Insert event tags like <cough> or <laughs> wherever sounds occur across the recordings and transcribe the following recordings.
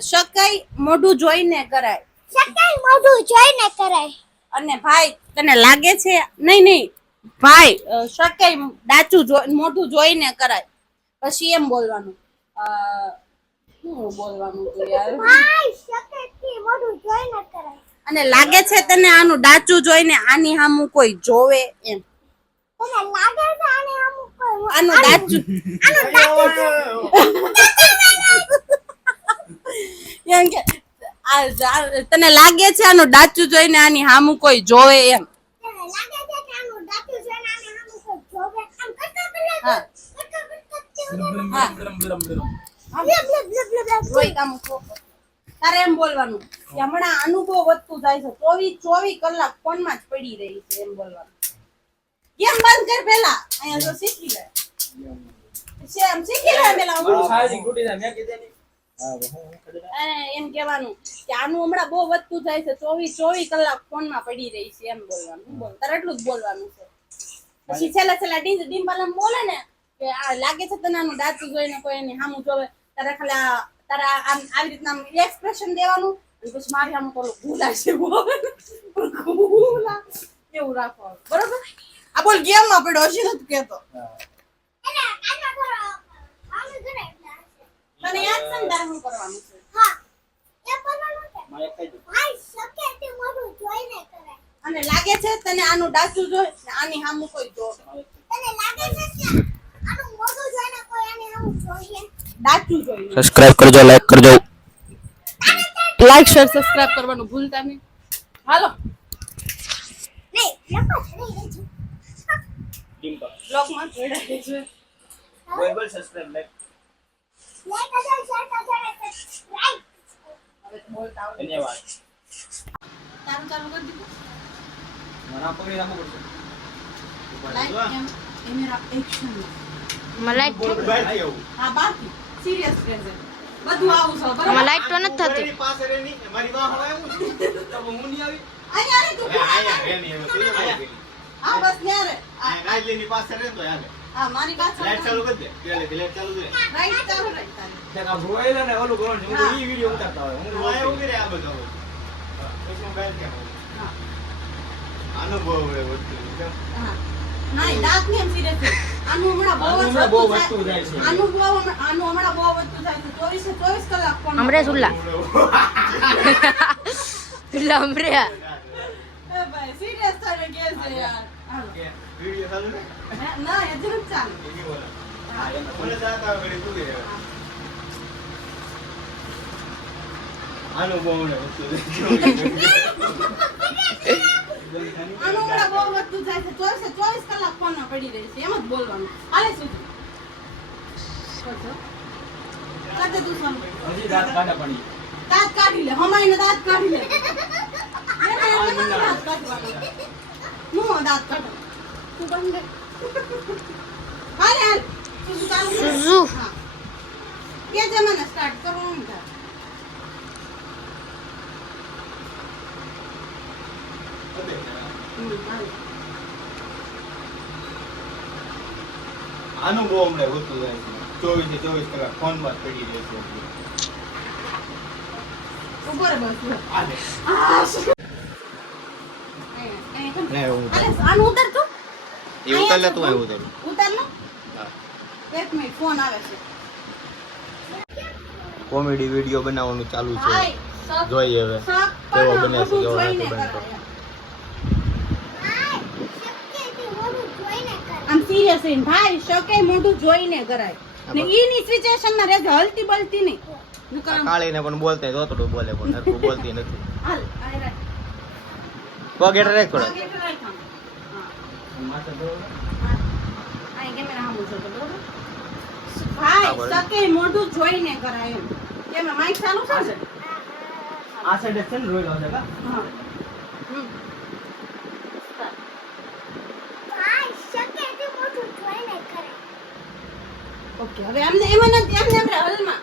શકાય મોઢું જોઈને કરાય. શકાય મોઢું જોઈને કરાય અને ભાઈ તને લાગે છે? નહીં નહીં. ભાઈ શકાય ડાચું મોઢું જોઈને કરાય. પછી એમ બોલવાનું. અ, શું બોલવાનું તો યાર? અને લાગે છે તને આનું ડાચું જોઈને આની સામું કોઈ જોવે એમ? તને લાગે છે આને કોઈ આનું ડાચું તને લાગે છે આનું ડાચું જોઈને આની સામું કોઈ જોવે એમ? તને લાગે છે કે આનું દાંતું જોઈને આને અમુક કોઈ જોવે? આમ કરતા પેલા હા. તારે એમ બોલવાનું કે હમણાં અનુભવ વધતું જાય છે. ચોવીસ ચોવીસ કલાક ફોનમાં જ પડી રહી છે એમ બોલવાનું. કેમ બંધ કર પેલા અહીંયા જો શીખી લે. શેમ શીખી લે પેલા. મેં એમ કેવાનું કે આનું હમણાં બહુ વધતું જાય છે. ચોવીસ ચોવીસ કલાક ફોનમાં પડી રહી છે એમ બોલવાનું. બોલ? તારે એટલું જ બોલવાનું છે. પછી છેલ્લા છેલ્લા ડીમ ડિમ્પલ બોલે ને કે આ લાગે છે તને આનું દાંતું જોઈને કોઈ એની સામું જોવે? તારે ખાલી તારે આમ આવી રીતના એક્સપ્રેશન દેવાનું અને પછી મારી આમ થોડું ભૂલા છે એવું રાખવાનું. બરોબર? આ બોલ ગેમમાં પડ્યો હશે નથી કેતો. તને કરવાનું છે હા એ મોઢું જોઈને અને લાગે છે તને આનું ડાચું જોઈ આની સામું કોઈ જો તને લાગે છે કે આનું મોઢું જોઈને કોઈ આની આવું જોઈએ? સબસ્ક્રાઇબ કરજો લાઈક કરજો. લાઈક શેર સબસ્ક્રાઇબ કરવાનું ભૂલતા નહીં. હાલો. નહીં લપો છે નહીં રહેજો ડિમ્પલ બ્લોગમાં જોડાઈ રહેજો બોલ બોલ સબસ્ક્રાઇબ લાઈક લાઈક કરજો શેર કરજો સબસ્ક્રાઇબ હવે તો બોલતા આવડે. ધન્યવાદ. તારું ચાલુ કરી દીધું? મારા પકડી રાખવું પડશે? લાઈક કેમ કેમેરા એક્શન ભાઈ હા બાકી. સિરિયસ રહેજે બધું આવું છે બરાબર? આમાં લાઈટ તો નથી થતી. પાસે રે ની મારી વાહ હવે હું તો હું નહીં આવી. અહીંયા રે તું આયા રે ની હવે હા બસ ન્યા રે આ રાજલી ની પાસે રે તો હાલે. હા મારી વાત લાઈટ ચાલુ કરી દે. પેલે લાઈટ ચાલુ દે રાઈટ ચાલુ રાઈટ ચાલુ ત્યાં આ ભોળાયેલા ને ઓલું ગોળ. હું ઈ વીડિયો ઉતારતા હોય હું આયા રે આ બધો પછી હું બેલ કેમ હા. અનુભવ હોય વસ્તુ. હા. નહીં દાંત ને એમ સિરિયસ આનું હમણાં બહુ આનું જ બહુ વધતું જાય છે. આનું બહુ હમણાં- આનું હમણાં બહુ વધતું જાય છે. ચોવીસે ચોવીસ કલાક <laughs> ભાઈ સિરિયસ થઈને કે છે યાર. વિડિયો ચાલુ ને ના હજી ચાલુ. જાતા ઘડી તું આનું હમણાં બહુ વધતું જાય છે. ચોવીસે ચોવીસ કલાક ફોનમાં પડી રહી છે. એમ જ બોલવાનું. હાલે સુધી દાંત કાઢા પડી દાંત કાઢી લે. હમાઈને દાંત કાઢી લે. દાંત કાઢવાનો. હું દાંત કાઢો? તું બંધ હાલે હાલ. તું ચાલુ હા. કે જે મને સ્ટાર્ટ કરવું તાર અનુભવ હમણાં હોતું જાય છે. ચોવીસથી ચોવીસ કલાક ફોનમાં પડી રહે છે. ઊભો રે બસ ઊભો. આ શું? અહીંયા, અહીંયા કર. ના એવું હાલે, આનું ઉતાર તું. એ ઉતાર લે તું આ ઉતાર. ઉતાર નો એક મિનિટ ફોન આવે છે. કોમેડી વીડિયો બનાવવાનું ચાલુ છે. જોઈએ હવે. કેવો બને છે, બધું કેવો જોઈને નથી બનતો. કરાય. ભાઈ શક્તિથી મોઢું જોઈને કરાય આમ સિરિયસ રહીને ભાઈ શકે મોઢું જોઈને કરાય ને ઈની સિચ્યુએશનમાં રહેજે હલતી બલતી નહીં. કાળીને પણ બોલતા રોતડું બોલે પણ હરખું <laughs> બોલતી નથી. હાલ. પગ હેઠળ રાખ થોડા? ભાઈ. શકે મોઢું જોઈને કરાય એમ. કેમ માઈક ચાલુ છે આ સાઈડ છે ને રોયલો છે જગા હા. હમ. ભાઈ શક્તિથી મોઢું જોઈને કરાય ઓકે હવે એમને એમાં નથી એમને આપણે હલમાં.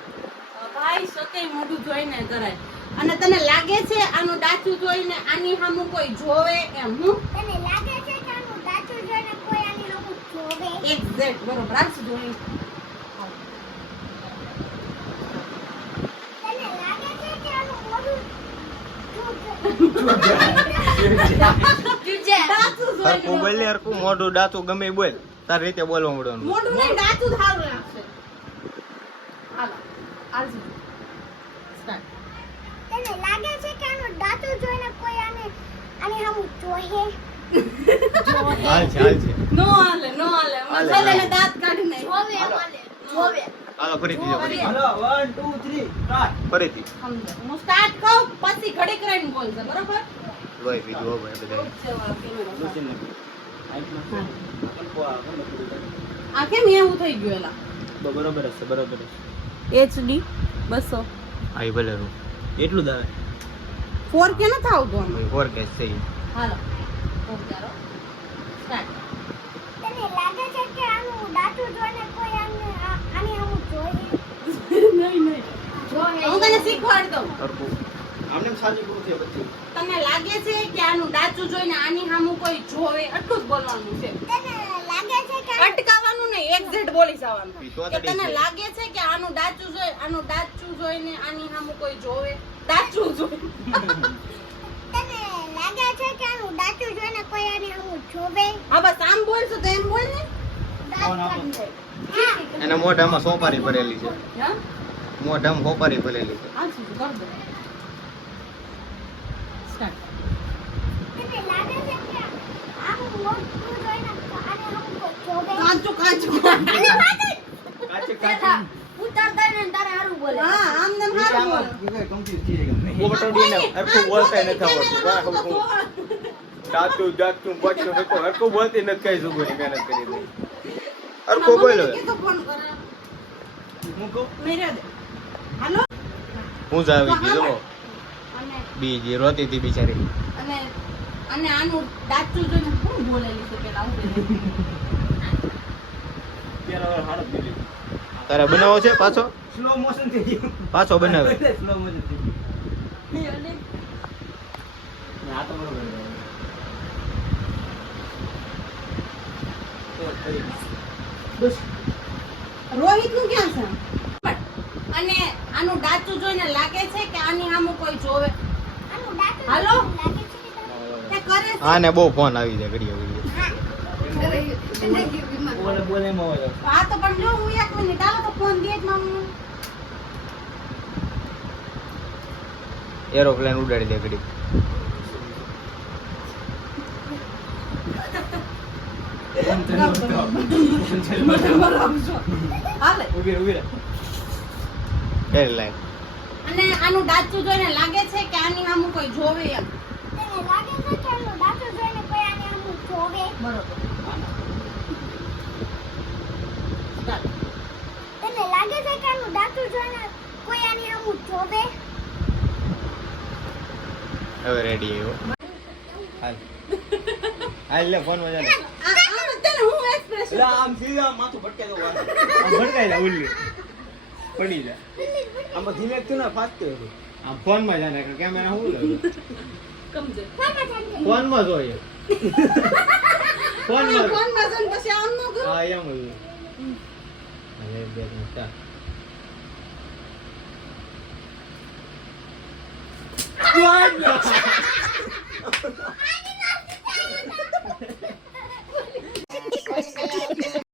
ભાઈ થાય મોઢું જોઈને કરાય. અને તને લાગે છે આનું ડાચું જોઈને આની સામું કોઈ જોવે એમ હું તને લાગે છે કે આનું ડાચું જોઈને કોઈ આની લોકો જોવે? એક્ઝેક્ટ બરોબર આ શું જોઈ તને લાગે છે કે આનું મોઢું દાંતું ગમે બોલ. તારી રીતે બોલવા મળવાનું. મોઢું નહીં ડાચું જ સારું લાગશે હાલો આલજી સ્ટાર્ટ તને લાગે છે કે આનું દાંતું જોઈને કોઈ આને આની હમું જોહે હાલ છે હાલ છે નો હાલે નો હાલે. એને હાલે. દાંત કાઢી નાખ હાલો સ્ટાર્ટ ફરીથી સમજો હું સ્ટાર્ટ કહું પછી ઘડીક રહીને બોલશે બરોબર? લોહી બીજું હો ભાઈ બધા. સેવા કેમેરો લુચિન સાથે. હાઈટમાં આ કેમ એવું થઈ ગયું એલા? બરોબર છે બરોબર છે. એચડી બસો. આ બલેરો એટલું દાવે ફોર કે ન આવતો આમ. ફોર કેસ છે હાલો. સ્ટાર્ટ તને લાગે છે કે આનું દાંતું જોઈને કોઈ આને આ- આની હમું જોહે નહીં નહીં. હું તને શીખવાડી દઉં. આમને સાજી પૂરું છે પછી તમને લાગે છે કે આનું ડાચું જોઈને આની સામું કોઈ જોવે? એટલું જ બોલવાનું છે. તને લાગે છે કે અટકાવવાનું નહીં એક્ઝેક્ટ બોલી જવાનું તો કે તને લાગે છે કે આનું ડાચું જોઈ આનું ડાચું જોઈને આની સામું કોઈ જોવે? ડાચું જોઈ. તને લાગે છે કે આનું ડાચું જોઈને હા બસ આમ બોલશું તો એમ બોલ ને. હા. એના મોઢામાં સોપારી ભરેલી છે. હા? મોઢામાં સોપારી ભરેલી છે. કાચું કાચું કાચું કાચું જોવે? કાચું કાચું. કાચે કાચે. હા આમ ને આમ હારું બોલ કન્ફ્યુઝ થઈ ગયો. પોપટોડીને હરખું બોલતાય નથી આવડતું. વાહ, ખબર શું? હરકો હરખું બોલતી નથી કઈ સુગુની મહેનત કરી દે. હરકો બોલ. હું જાવી જો બીજી રોતી હતી બિચારી. અને અને આનું ડાચું જોઈને શું બોલેલી છે પેલા હું પેલા વાર હાડપ દીધી તારે બનાવો છે પાછો? સ્લો મોશન થઈ ગયું. પાછો બનાવે. <laughs> સ્લો મોશન થઈ ગયું. આ તો બરોબર રોહિતનું ક્યાં છે? અને આનું ડાચું જોઈને લાગે છે કે આની સામું કોઈ જોવે? આનું હાલો. જોઈને લાગે છે કે તમે તે કરે છે? આને બહુ ફોન આવી જાય ઘડીએ ઘડીએ. બોલે આ તો પણ જો હું એક મિનિટ. હાલો તો ફોન દે જ મામું એરોપ્લેન ઉડાડી દે ઘડી હાલે ઊભી રહે, ઊભી રહે. એરલાઇન અને આનું ડાચું જોઈને લાગે છે કે આની આમ કોઈ જોવે એમ. લાગે છે કે આનું દાંતું જોઈને કોઈ આને હમું જોવે બરોબર તને લાગે છે કે આનું દાંતું જોઈને કોઈ આની હમું જોવે હવે રેડી આવ્યો હાલ. હાલ લે ફોનમાં <laughs> એટલે આમ સીધા માથું ભટકે તો આમ ભટકાઈ જાય ઉલ્લી. પડી જાય. આમાં ધીમે તું ને ફાસ્ટ આમ ફોન જાને કેમેરા હું લઉં ફોનમાં જોઈએ ફોન હા એમ હોય. <laughs> <laughs> <laughs>